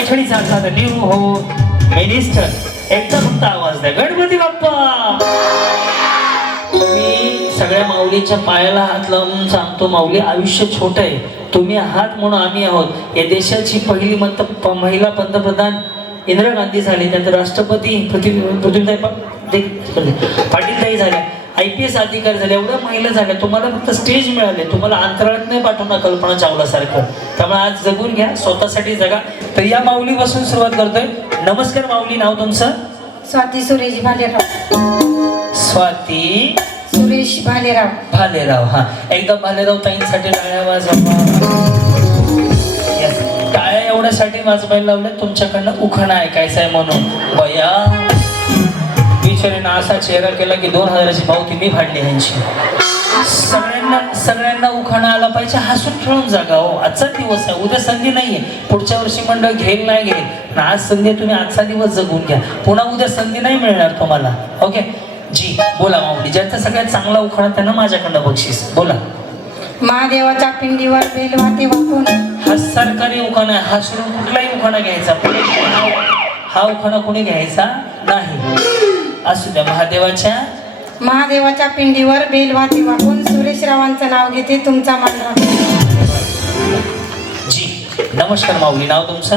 पैठणीचा अर्थात न्यू हो. मिनिस्टर एकदा फक्त आवाज द्या. गणपती बाप्पा! मी सगळ्या माऊलीच्या पायाला हात लावून सांगतो माऊली आयुष्य छोट आहे. तुम्ही आहात म्हणून आम्ही आहोत. या देशाची पहिली मंत महिला पंतप्रधान इंदिरा गांधी झाली. त्यानंतर राष्ट्रपती पृथ्वी पृथ्वीताई पाटीलताई झाल्या. आय पी एस अधिकारी झाले एवढ्या महिला झाल्या तुम्हाला फक्त स्टेज मिळाले तुम्हाला अंतराळात नाही पाठवणार कल्पना चावला सारखं त्यामुळे आज जगून घ्या स्वतःसाठी जगा. तर या माऊलीपासून सुरुवात करतोय. नमस्कार माऊली नाव तुमचं? स्वाती सुरेश भालेराव. स्वाती सुरेश भालेराव. भालेराव हा. एकदम भालेराव ताईंसाठी टाळ्या वाजवा. टाळ्या एवढ्यासाठी वाजवायला लावल्या तुमच्याकडनं उखाणा ऐकायचा आहे म्हणून. बया. बिचारीनं असा चेहरा केला की दोन हजाराची पावती मी फाडली ह्यांची. सगळ्यांना सगळ्यांना उखाणा आला पाहिजे हसून खेळून जागा हो. आजचा दिवस आहे उद्या संधी नाहीये. पुढच्या वर्षी मंडळ घेईल नाही घेईल. पण आज संधी तुम्ही आजचा दिवस जगून घ्या. पुन्हा उद्या संधी नाही मिळणार तुम्हाला. ओके? जी बोला माऊली. ज्यांचा सगळ्यात चांगला उखाणा त्यांना माझ्याकडनं बक्षीस. बोला. महादेवाच्या पिंडीवर बेल वाटे वाकून. हा सरकारी उखाणा आहे. हा सोडून कुठलाही उखाणा घ्यायचा. हा उखाणा कोणी घ्यायचा नाही. असू द्या महादेवाच्या महादेवाच्या पिंडीवर बेल वाटे वाकून सुरेश रावांचं नाव घेते तुमचा मान जी नमस्कार माऊली नाव तुमचं?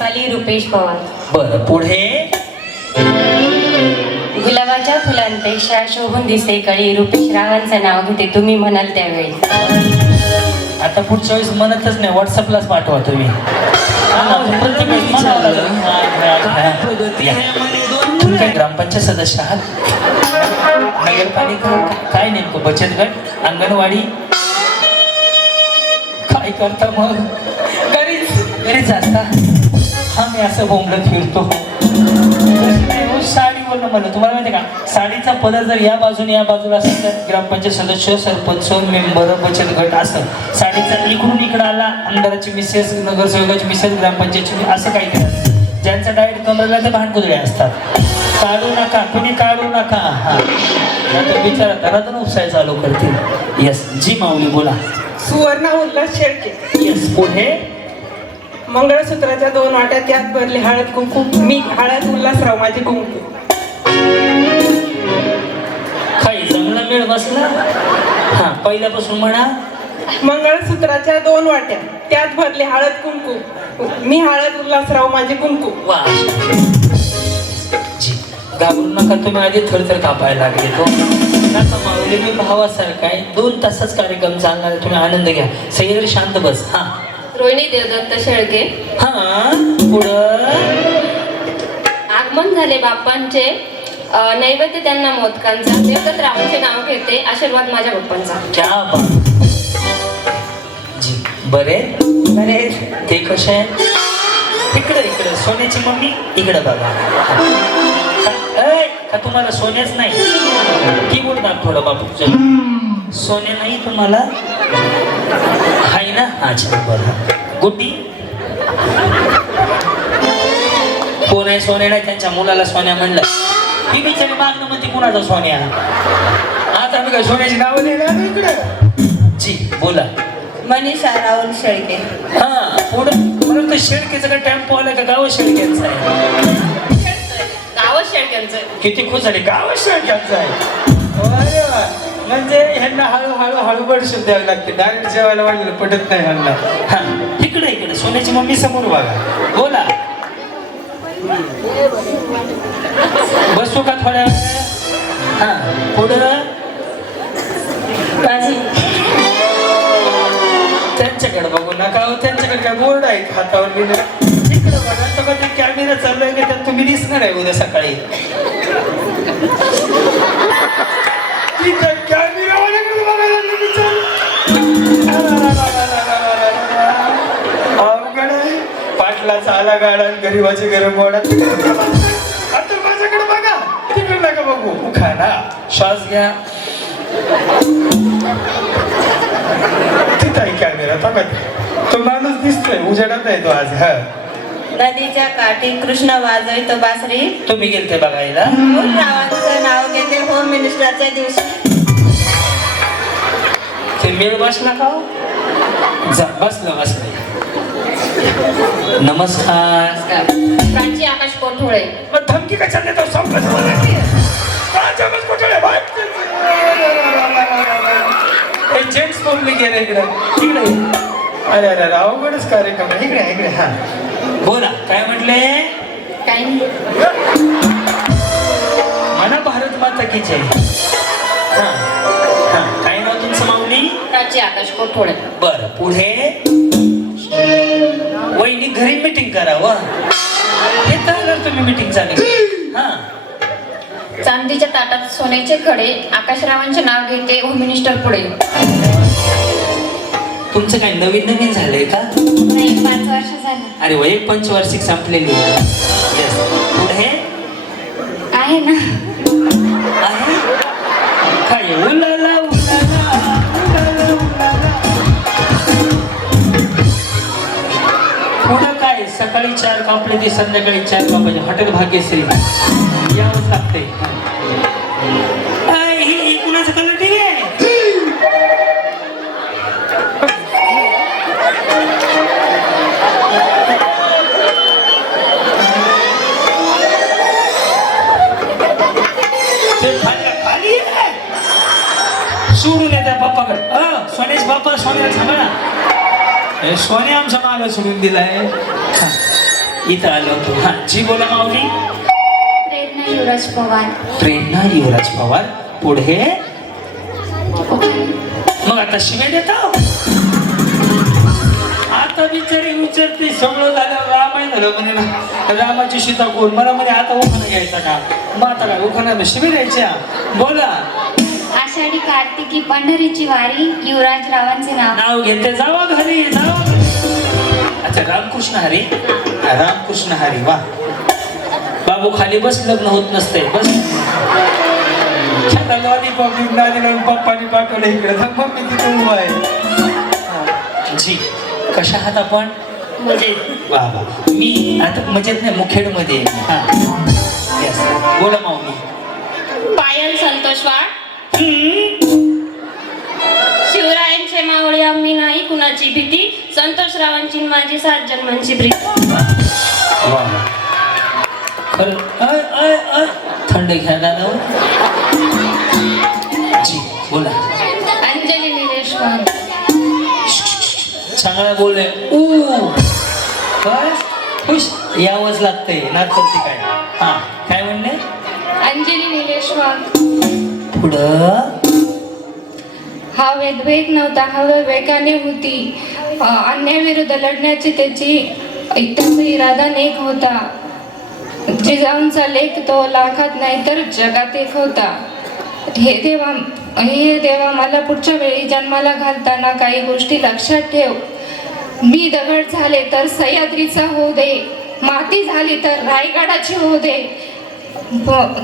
पाली रुपेश पवार. बरं पुढे? गुलाबाच्या फुलांपेक्षा शोभून दिसते कळी रुपेश रावांचं नाव घेते तुम्ही म्हणाल त्यावेळी. आता पुढच्या वेळेस म्हणतच नाही व्हॉट्सअपलाच पाठवा तुम्ही. ना, प्रत्येक वेळेस म्हणावं लागेल. या. तुम्ही काय ग्रामपंचायत सदस्य आहात? नगरपालिका काय नेमकं? बचत गट? अंगणवाडी? काय करता मग? घरीच घरीच असता? हा मी असं बोंबलत फिरतो. नाही हो, म्हणलं तुम्हाला माहिती आहे का? साडीचा पदर जर या बाजूने या बाजूला असेल तर ग्रामपंचायत सदस्य सरपंच मेंबर बचत गट असं. साडीचा इकडून इकडं आला आमदाराची मिसेस नगरसेवकाची मिसेस ग्रामपंचायतची असं काही करायचं ज्यांचा डायरेक्ट कमरला ते भांडकुदळे असतात. काढू नका कुणी काढू नका. हा. बिचारा घरातून उपसाय चालू करतील. येस जी माऊली बोला. सुवर्ण उल्हास शेळके. येस पुढे? मंगळसूत्राच्या दोन वाट्या त्यात भरले हळद कुंकू. मी हळद उल्हासराव माझे कुंकू. काही चांगला वेळ बसला? हा पहिल्यापासून म्हणा. मंगळसूत्राच्या दोन वाट्या. त्यात भरले हळद कुंकू. मी हळद उल्हासराव माझे कुंकू. वा. जी घाबरू नका तुम्ही आधी थरथर कापायला लागले तो नका माऊली मी भावासारखा आहे. दोन तासच कार्यक्रम चालणार आहे. तुम्ही आनंद घ्या. सैर शांत बस. हा. रोहिणी देवदत्त शेळके. हा पुढं. आगमन झाले बाप्पांचे. नैवेद्य त्यांना मोदकांचा. देवदत्त रावांचे नाव घेते. आशीर्वाद माझ्या बाप्पांचा क्या बात. बरे? अरे ते कसे आहे इकडे इकडे. सोन्याची मम्मी इकडे बघा. का- का तुम्हाला सोन्याच नाही? कीबोर्ड दाब थोडं बापूचं. सोने नाही तुम्हाला? हाय ना? अच्छा बरं. गुड्डी? कोण आहे सोने? नाही त्यांच्या मुलाला सोन्या म्हणलं. ही बिचारी मागणं म्हणते कुणाचा सोन्या? आता आम्ही काय सोन्याची नावं देणार इकडे. जी बोला. मनीषा राहुल शेळके. हा पुढं परंतु शेळकेचं का टेम्पो आला का गाव शेळक्यांचं आहे? शेळक्यांचं किती खुश झाले गाव शेळक्यांचं आहे. अरे वा. म्हणजे ह्यांना हळूहळू हळूबड शब्द द्यावे लागते. डायरेक्ट जेवायला वाढलेलं पटत नाही ह्यांना. हा इकडे इकडे सोन्याची मम्मी समोर बघा. बोला. बसू का थोड्या वेळ हा पुढं? त्यांच्याकडे बघू नका हो, त्यांच्याकडे काय बोर्ड आहेत हातावर तिकडे बघा सगळं ते कॅमेरा चाललाय का त्यात तुम्ही दिसणार आहे उद्या सकाळी. तिथं कॅमेरा अवघड आहे. पाटला चाला गरम आता माझ्याकडे बघा. तिकडे नका बघू. खाना श्वास घ्या. तो माणूस दिसतोय उजेडात आहे तो आज हा. नदीच्या काठी कृष्ण वाजवितो बासरी. तुम्ही गेलते बघायला? रावांचं नाव घेते होम मिनिस्टरच्या दिवशी. ते मेळ बसला का हो? जा बसलं बसलं. नमस्कार. प्राची आकाश कोठोळे मग धमकी कशा देतो? संपत मग कुठे बाय? हे पब्लिक गेले इकडे. इकडे. अरे अरे अरे अवघडच कार्यक्रम आहे. इकडे इकडे हा. बोला काय म्हटले? म्हणा भारत माता की जय हा हा. काय नाव तुमचं माऊली? प्राची आकाश कोठोळे. बर पुढे? वहिनी घरी मीटिंग करावं. हे तर तुम्ही मीटिंग झाली हा. चांदीच्या ताटात सोन्याचे खडे आकाशरावांचे नाव घेते होम मिनिस्टर पुढे. तुमचं काय नवीन नवीन झालंय का? नाही पाच वर्ष झाले. अरे वय पंचवार्षिक संपलेली आहे. Yes. पुढे आहे? ना. आहे? काय उलाला उलाला उलाला उलाला. पुढं काय? सकाळी चार कापले ते संध्याकाळी चार कापायचे. हॉटेल भाग्यश्री. यावंच लागते सोन्याला सांगा ना हे सोने आमच्या मागं सोडून दिलाय. इथं आलो होतो हा जी बोला माऊली. प्रेरणा युवराज पवार. प्रेरणा युवराज पवार. पुढे. मग आता शिवाय देता. आता बिचारी विचारते सगळं झालं. रामायण झालं म्हणे रामाची सीता कोण? मला म्हणे आता उखाणा घ्यायचा का? मग आता काय? उखाणा शिबी द्यायच्या. बोला. आषाढी कार्तिकी पंढरीची वारी युवराज रावांचे नाव. नाव घेते जावा घरी जावा. अच्छा रामकृष्ण हरी? रामकृष्ण हरी वा. बाबू खाली बस लग्न होत नसते बस. पप्पानी पाठवलं इकडे. तर मग मी तिथे उभा आहे. जी कशा आहात आपण? वा वा. मी आता मजेत नाही मुखेडमध्ये. हा. बोला माऊली. पायल संतोष वाड. शिवरायांचे मावळे आम्ही नाही कुणाची भीती? संतोष रावांची माझी सात जन्मांची अय थंड घ्यायला लावून जी बोला. अंजली निलेश चांगला बोलले. ऊ. काय? खुश यावंच लागतंय. ना करते काय? हा. पुढं? हा वेदवेग नव्हता हा वेगाने होती. अ, अन्यायाविरुद्ध लढण्याची त्याची एकदम इरादा नेक होता. जिजाऊंचा लेख तो लाखात नाही तर जगात एक होता. हे देवा हे देवा मला पुढच्या वेळी जन्माला घालताना काही गोष्टी लक्षात ठेव. मी दगड झाले तर सह्याद्रीचा होऊ दे. माती झाली तर रायगडाची होऊ दे.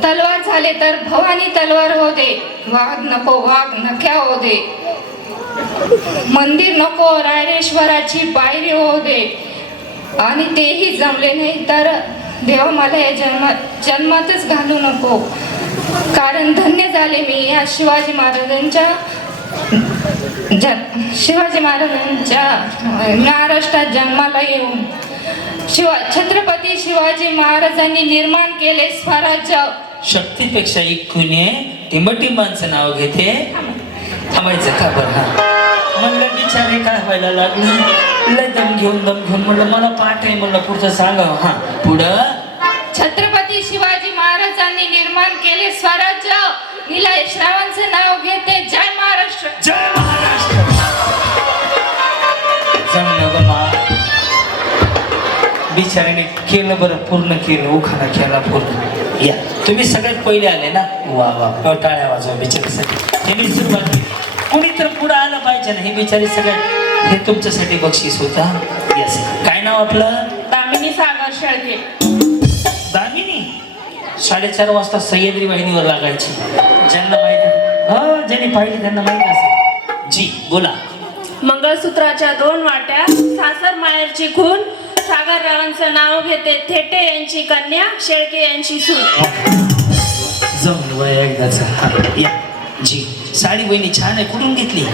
तलवार झाले तर भवानी तलवार हो दे वाघ नको वाघ नख्या हो दे मंदिर नको रायरेश्वराची पायरी हो दे आणि तेही जमले नाही तर देवा मला या जन्म जन्मातच घालू नको. कारण धन्य झाले मी या शिवाजी महाराजांच्या शिवाजी महाराजांच्या महाराष्ट्रात जन्माला येऊन. शिवा छत्रपती शिवाजी महाराजांनी निर्माण केले स्वराज्य. शक्तीपेक्षा एक कुणी टिंबटिंबांचं नाव घेते. थांबायचं का बरं? हा. म्हणलं बिचारे काय व्हायला लागलं? लय दम घेऊन दम घेऊन म्हणलं मला पाठ आहे म्हणलं पुढचं सांगा हा. पुढं? छत्रपती शिवाजी महाराजांनी निर्माण केले स्वराज्य. निलय श्रावांचं नाव घेते जय बिचाऱ्याने केलं बरं पूर्ण केलं उखाणा केला पूर्ण. या. तुम्ही सगळ्यात पहिले आले ना? वा वा. टाळ्या वाजवा बिचारीसाठी हे सुरुवात कुणी तर पुढं आलं पाहिजे ना हे बिचारी सगळ्यात हे तुमच्यासाठी बक्षीस होता येस काय नाव आपलं? दामिनी सागर शेळके. दामिनी? साडेचार वाजता सह्याद्री वाहिनीवर लागायची. ज्यांना माहीत हो ज्यांनी पाहिली त्यांना माहीत असेल. जी बोला. मंगळसूत्राच्या दोन वाट्या सासर माहेरची खून सागर रावांचं नाव घेते. थेटे यांची कन्या शेळके यांची सून. जाऊन वय एकदाच हा, या. जी साडी वहिनी छान आहे कुठून घेतली?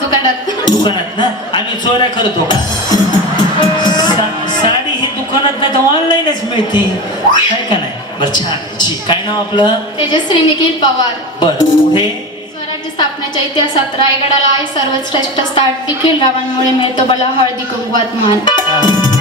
दुकानात. दुकानात ना? आम्ही चोऱ्या करतो का? सा- साडी ही दुकानात नाही तर ऑनलाईनच मिळते. काय का नाही? बरं छान. जी काय नाव आपलं? तेजश्री निखिल पवार. बरं पुढे राज्याची स्थापनेच्या इतिहासात रायगडाला आहे सर्वश्रेष्ठ स्थान निखिल रावांमुळे मिळतो मला हळदी कुंकवात मान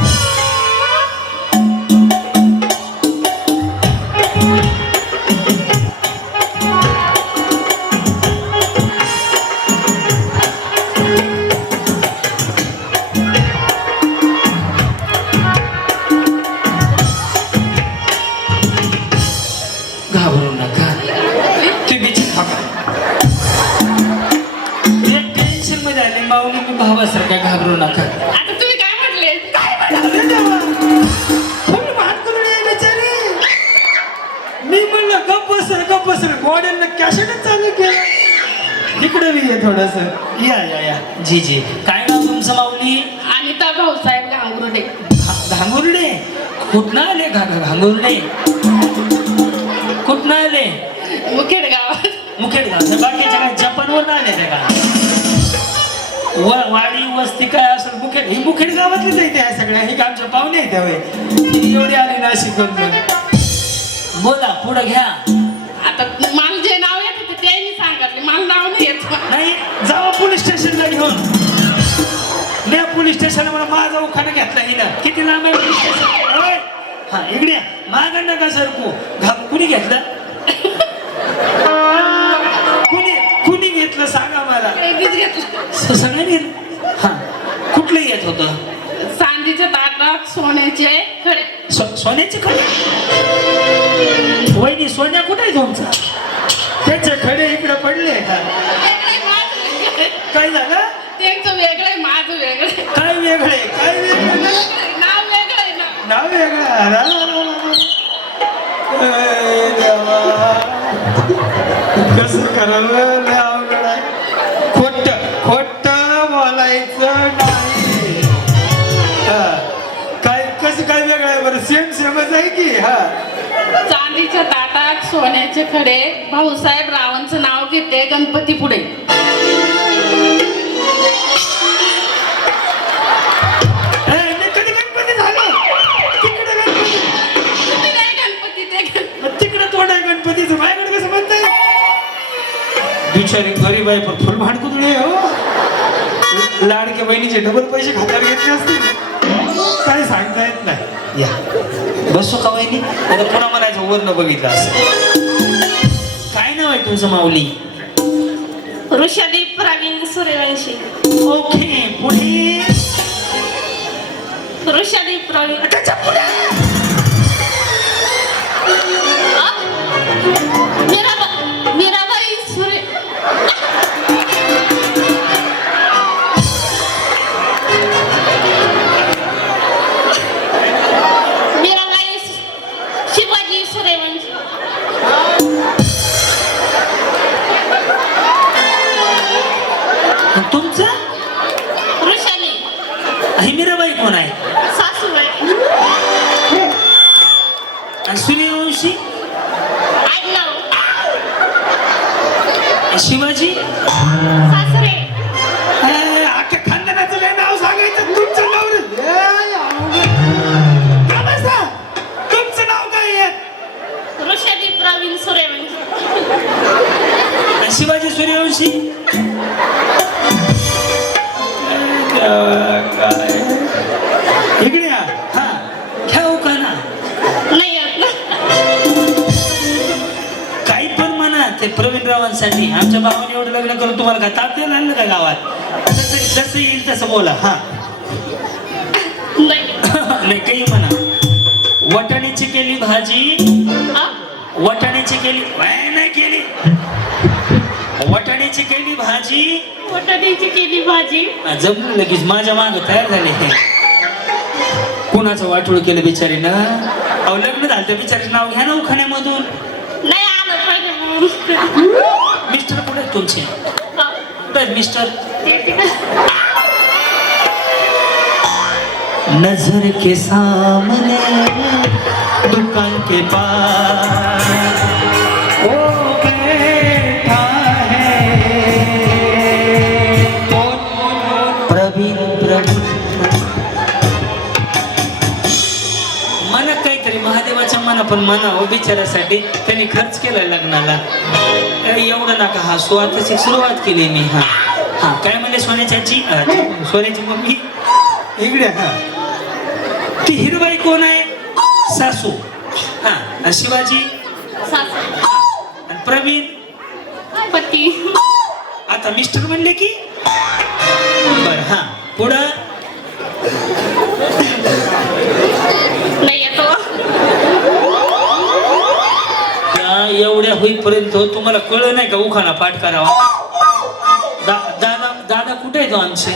ये थोडस. या या या. जी जी. काय नाव तुमचं माऊली? अनिता भाऊसाहेब गांगुर्डे घा- घांगुर्डे? कुठनं आले घा घा- घांगुर्डे? कुठनं आले? मुखेड गावात. मुखेड गाव बाकीच्या काय जपानवर आले ते का व वाडी वस्ती काय असेल मुखेड? ही मुखेड गावातलीच आहे त्या सगळ्या. ही आमच्या पाहुणे आहेत त्यावे एवढी आली नाशिक बोला पुढं घ्या. पोलीस स्टेशनला मला माझा उखाणा घेतला हिनं किती लांब आहे पोलीस स्टेशन? ओय! हा इकडे. मागं नका सरकू. घा कुणी घेतलं? कुणी कुणी घेतलं सांगा मला? लगेच घेतलं. हा. कुठलं येत होतं? चांदीच्या ताटात सोन्याचे खडे. सो- सोन्याचे खडे? वहिनी सोन्या कुठे आहे तुमचा? त्याचे खडे इकडे पडले का. काय झालं त्यांचं वेगळं आहे, माझं वेगळं आहे. काय वेगळे काय वेगळे नाव वेगळं कस ना नाव करावं खोट खोट बोलायचं नाही काय कसं काय वेगळं आहे बरं सेम सेमच आहे की हा चांदीच्या ताटात सोन्याचे खडे. भाऊसाहेब रावांचं नाव घेते गणपती पुढे बिचारी गरीब आहे पण फुल भांडकुदळी हो. लाडके बहिणीचे डबल पैसे खात्यावर घेतले असतील. काय सांगता येत नाही. या. बसू का वहिनी? आता पुन्हा म्हणायचं वर न बघितलं असं. काय नाव आहे तुमचं माऊली? ऋषदीप प्रवीण सूर्यवंशी. ओके पुढे. ऋषदीप प्रवीण त्याच्या पुढे. म्हणा ते प्रवीण रावांसाठी आमच्या भावाने एवढं लग्न करून तुम्हाला काय ताप द्यायला आणलं का गावात? जसं जसं येईल तसं बोला हा. नाही. नाही काही म्हणा. वटाण्याची केली भाजी. आ? वटाण्याची केली नाही केली. वटाण्याची केली भाजी. बटाट्याची केली भाजी. जमलं लगेच. माझ्या माग तयार झाले कुणाचं वाटोळ केलं बिचारीनं? अहो लग्न झालं बिचाराचं नाव घ्या ना उखाण्यामधून. मिस्टर कुठे तुमचे? मिस्टर नजर के सामने दुकान के पास. हो बिचारासाठी त्यांनी खर्च केलाय लग्नाला. एवढं नका हा सुवाताची सुरुवात केली मी हा. हा काय म्हणले सोन्याची आजी अ, सोन्याची मम्मी? इकडे हा. ती हिरबाई कोण आहे? सासू. हा आणि शिवाजी? आणि प्रवीण? पती. आता मिस्टर म्हणले की? बर हा. पुढं नाही येतो त्या एवढ्या होईपर्यंत तुम्हाला कळ नाही का उखाणा पाठ करावा? दा- दादा दादा कुठे आहे तो आमचे?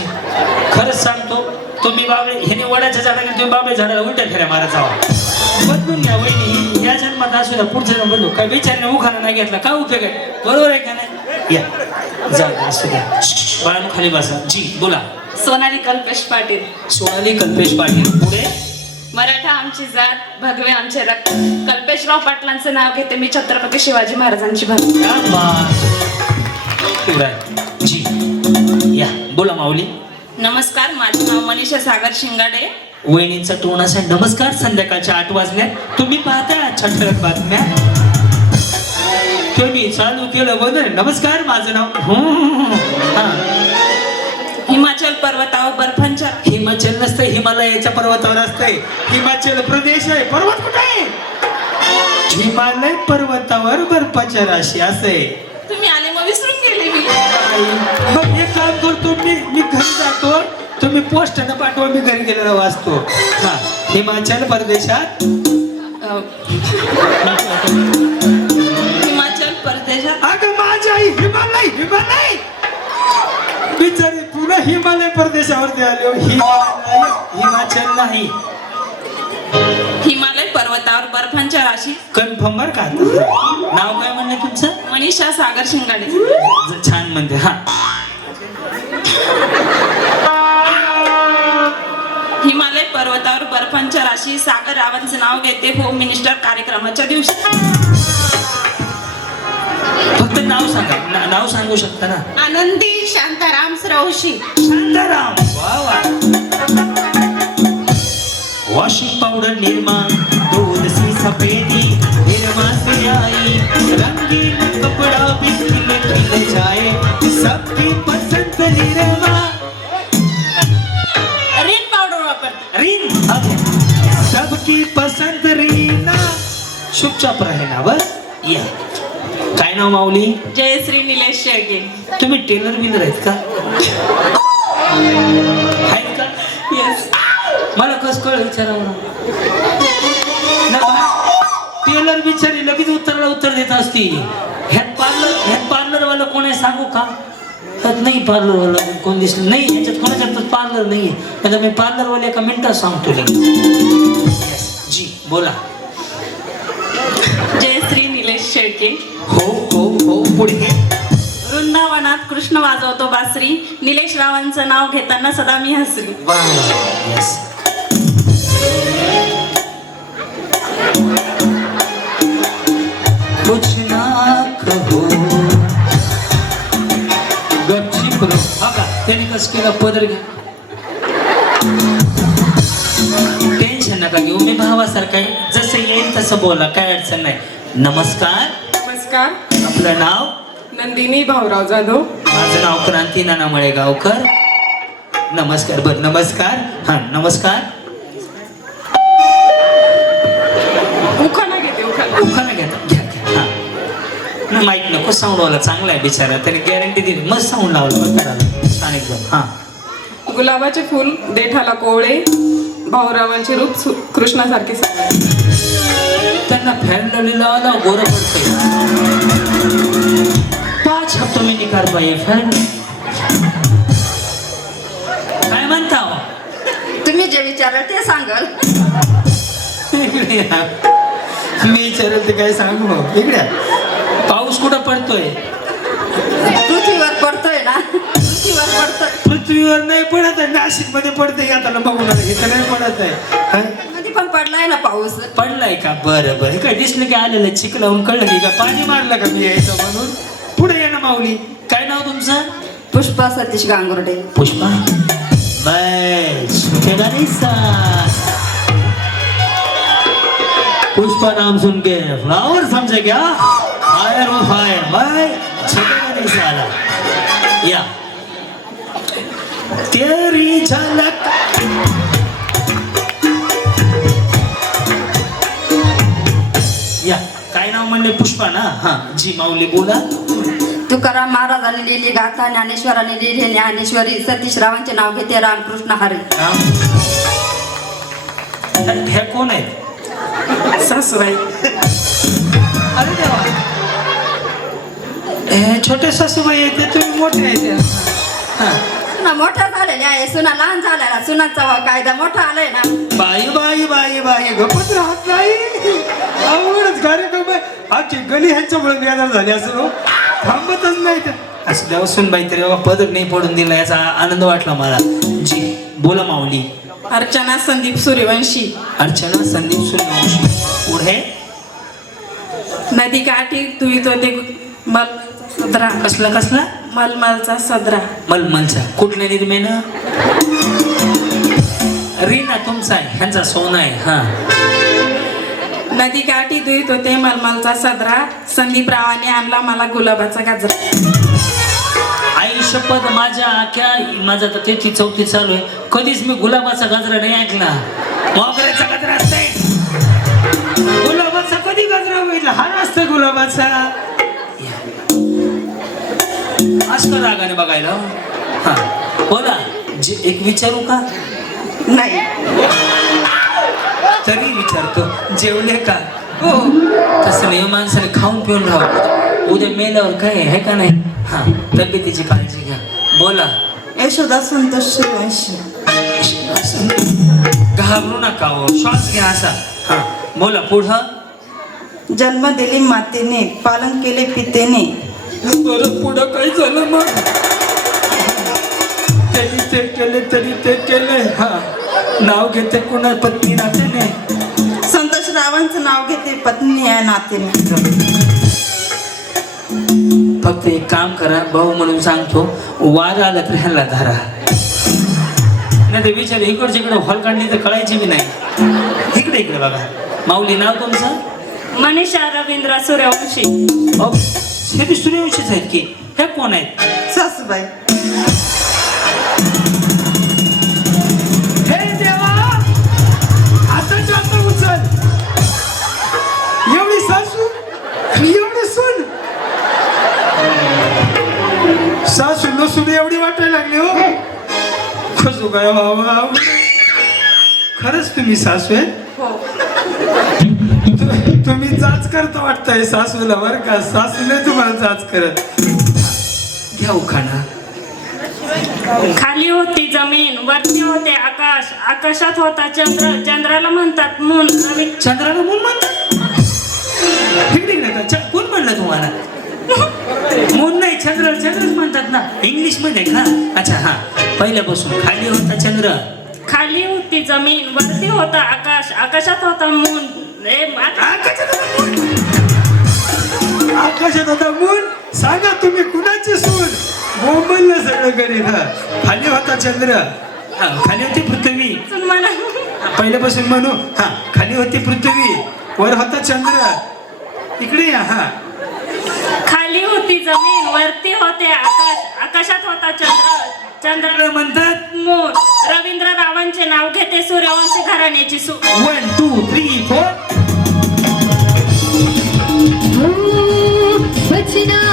खरंच सांगतो तुम्ही बाबे ह्याने वडाच्या झाडाला तुम्ही बाबे झाडाला उलट्या फेऱ्या मारा जावा बदलून घ्या वहिनी या जन्मात असू द्या पुढच्या जन्म बदलू. काय बिचारने उखाणा नाही घेतला काय उपयोग आहे? बरोबर आहे का नाही? या. जा असू द्या. बाळांनो खाली बसा. जी बोला. सोनाली कल्पेश पाटील. सोनाली कल्पेश पाटील. पुढे? मराठा आमची जात भगवे आमचे रक्त. कल्पेशराव पाटलांचं नाव घेते मी छत्रपती शिवाजी महाराजांची जी. या. बोला माऊली. नमस्कार माझे नाव मनीषा सागर शिंगाडे. वहिनींचा टोन असा नमस्कार संध्याकाळच्या आठ वाजल्यात तुम्ही आजच्या ठळक बातम्या. तुम्ही चालू केलं बंद नमस्कार माझं नाव. हं. हा. हिमाचल पर्वतावर बर्फांच्या हिमाचल नसतं हिमालयाच्या पर्वतावर असतंय. हिमाचल प्रदेश आहे पर्वत कुठे आहे? हिमालय पर्वतावर बर्फाच्या राशी असे तुम्ही आले मग विसरून गेले मी. मग एक काम करतो मी मी घरी जातो. तुम्ही पोस्टानं पाठवा मी घरी गेलेला वाचतो. हा हिमाचल प्रदेशात. हिमाचल प्रदेशात. अगं माझी आई हिमालय हिमालय. बिचारी पुन्हा हिमालय प्रदेशावरती आले हो. हिमालय हिमाचल नाही. हिमालय पर्वतावर बर्फांच्या राशी. कन्फर्म बर का नाव काय म्हणलं तुमचं? मनीषा सागर शिंगाडे. छान म्हणते हा. हिमालय पर्वतावर बर्फांच्या राशी. सागर रावांचं नाव घेते होम मिनिस्टर कार्यक्रमाच्या दिवशी. फक्त नाव सांगा. नाव सांगू शकता ना? आनंदी शांताराम श्रौशी शांताराम. वॉशिंग पाउडर निर्मा दूध सी सफेदी निर्मा से आई रंगीन कपड़ा भी खिल खिल जाए सबकी पसंद निर्मा रेन पावडर वापरते. रीन अब सबकी पसंद रीना चुपचाप रहे ना बस या. नाव माऊली? जयश्री निलेश शेळके. तुम्ही टेलर बिलर आहेत का? आहेत का? येस मला कस कळ विचारावं टेलर बिचारी लगेच उत्तराला उत्तर देत असती. ह्यात पार्लर ह्यात पार्लर वाला कोण आहे सांगू का? नाही पार्लर वाला कोण दिसलं नाही. ह्याच्यात कोणाच्यात पार्लर नाही आता मी पार्लर वाले एका मिनिटात सांगतो लगेच. जी बोला. शेळके. हो हो हो पुढे. वृंदावनात कृष्ण वाजवतो बासरी. निलेश रावांचं नाव घेताना सदा मी हसली. येस कुछ ना कहो. गपची त्याने कसं केलं? पदर घ्या टेन्शन नका घेऊ. मी भावासारखा जसं येईल तसं बोला. काय अडचण नाही. नमस्कार. नमस्कार. आपलं नाव? नंदिनी भाऊराव जाधव. माझं नाव क्रांती नाना मळेगावकर नमस्कार बर नमस्कार. हा नमस्कार. उखाणा घेते उखाणा. उखाणा घ्या घ्या घ्या. हा. माहीत नको साऊंड वाला चांगला आहे बिचारा. त्याने गॅरंटी दिली. मस्त साऊंड लावला हा. गुलाबाचे फूल देठाला कोवळे भाऊरावांचे रूप कृष्णासारखे. त्यांना फॅन लावलेला आला गोरं पडतंय. पाच हफ्तो मी निकाल पाहिजे फॅन काय म्हणता? तुम्ही जे विचाराल ते सांगाल. मी विचारेल ते काय सांगू? भाऊ इकडे. पाऊस कुठं पडतोय? पृथ्वीवर पडतोय ना. पृथ्वीवर पडतोय. पृथ्वीवर नाही पडत आहे नाशिकमध्ये पडते आता बघू नका इथं नाही पडत आहे. मध्ये पण पडलाय ना पाऊस? पडलाय का? बरं बरं. काय दिसलं की आलेलं चिक लावून कळलं की का पाणी मारलं का मी यायचं म्हणून? पुढे ये ना माऊली. काय नाव तुमचं? पुष्पा सतीश गांगुर्डे. पुष्पा? पुष्पा नाम सुन के. फ्लावर समझे क्या? फायर वो फायर नहीं साला. या. तेरी झलक. या. काय नाव म्हणले? पुष्पा ना? हा. जी माऊली बोला. तुकाराम महाराजांनी लिहिली गाथा ज्ञानेश्वरांनी लिहिली ज्ञानेश्वरी सतीश रावांचे नाव घेते रामकृष्ण हरी. राम हे कोण आहेत? सासूबाई अरे देवा. हे छोटे सासूबाई आहेत ते तुम्ही मोठे आहेत. हा. सुना मोठा झालेल्या आहे सुना लहान झालेला सुनाचा कायदा मोठा आलाय ना. बाई बाई बाई बाई गपत राहत नाही आवडच कार्यक्रम आहे. आजची गली ह्यांच्यामुळे बेजार झाली असं हो. थांबतच नाही तर असं देवा सुनबाई तरी बाबा पदर नाही पडून दिला याचा आनंद वाटला मला. जी बोला माऊली. अर्चना संदीप सूर्यवंशी. अर्चना संदीप सूर्यवंशी. पुढे नदी काठी तू तो ते मल सदरा. कसला कसला? मलमलचा सदरा. मलमलचा. कुठल्या निर्मेनं? रीना तुमचा आहे. ह्यांचा सोना आहे. हा. नदी काठी दुईत होते मलमलचा सदरा. संदीप रावाने आणला मला गुलाबाचा गाजरा. आई शपथ माझ्या आख्या माझा तर तेथी चौथी चालू आहे. कधीच मी गुलाबाचा गजरा नाही ऐकला. मोगऱ्याचा गजरा असतंय. गुलाबाचा कधी गजरा होईल? हा असतं गुलाबाचा. असं रागाने बघायला? हा. बोला जे एक विचारू का? नाही. तरी विचारतो जेवले का? हो. तसं नाही माणसाने खाऊन पिऊन राहावं. उद्या मेल्यावर काय आहे का नाही? हा तब्येतीची काळजी घ्या. बोला. यशोदा संतोष सूर्यवंशी घाबरू नका हो श्वास घ्या असा. हा बोला पुढं? जन्म दिली मातेने पालन केले पितेने. परत पुढं काय झालं मग? त्यांनी ते केले त्यांनी ते केले. हा. नाव घेते कुणा पत्नी नात्याने संतोष रावांचं नाव घेते पत्नी आहे नातेने. फक्त एक काम करा भाऊ म्हणून सांगतो वार आला तर ह्याला धरा. नाही ते विचार इकडचे इकडे हॉल काढली तर कळायची बी नाही. इकडे इकडे बघा. माऊली नाव तुमचं? मनीषा रवींद्र सूर्यवंशी. हे बी सूर्यवंशीच आहेत की हे कोण आहेत सासूबाई हे देवा आता जास्त उचल एवढी सासू आणि एवढी सून सासू नसून एवढी वाटायला लागली हो कसू काय आहे. खरंच तुम्ही सासू आहे तु- तुम्ही जाच करता वाटतंय सासूला बरं का? सासूने तुम्हाला जाच करत. घ्या उखाणा. खाली होती जमीन वरती होते आकाश. आकाशात होता चंद्र. चंद्राला म्हणतात मून. चंद्राला मूल म्हणतात? इकडे इकडे का? च- कोण म्हणलं तुम्हाला? मून नाही चंद्र. चंद्रच म्हणतात ना. इंग्लिशमध्ये का? अच्छा हा. पहिल्यापासून खाली होता चंद्र. खाली होती जमीन वरती होता आकाश. आकाशात होता मून. ए, आकाश- आकाशात होता मून सांगा तुम्ही कुणाची सून? बोंबललं सगळं करीत हा. खाली होता चंद्र. हा, खाली होती पृथ्वी. म्हणा. पहिल्यापासून म्हणू. हा खाली होती पृथ्वी. वर होता चंद्र. इकडे या हा. खाली होती जमीन वरती होते आकाश. आकाशात होता चंद्र. चंद्र म्हणतात मून रवींद्र रावांचे नाव घेते सूर्यवंशी घराण्याची सू वन टू थ्री फोर बचना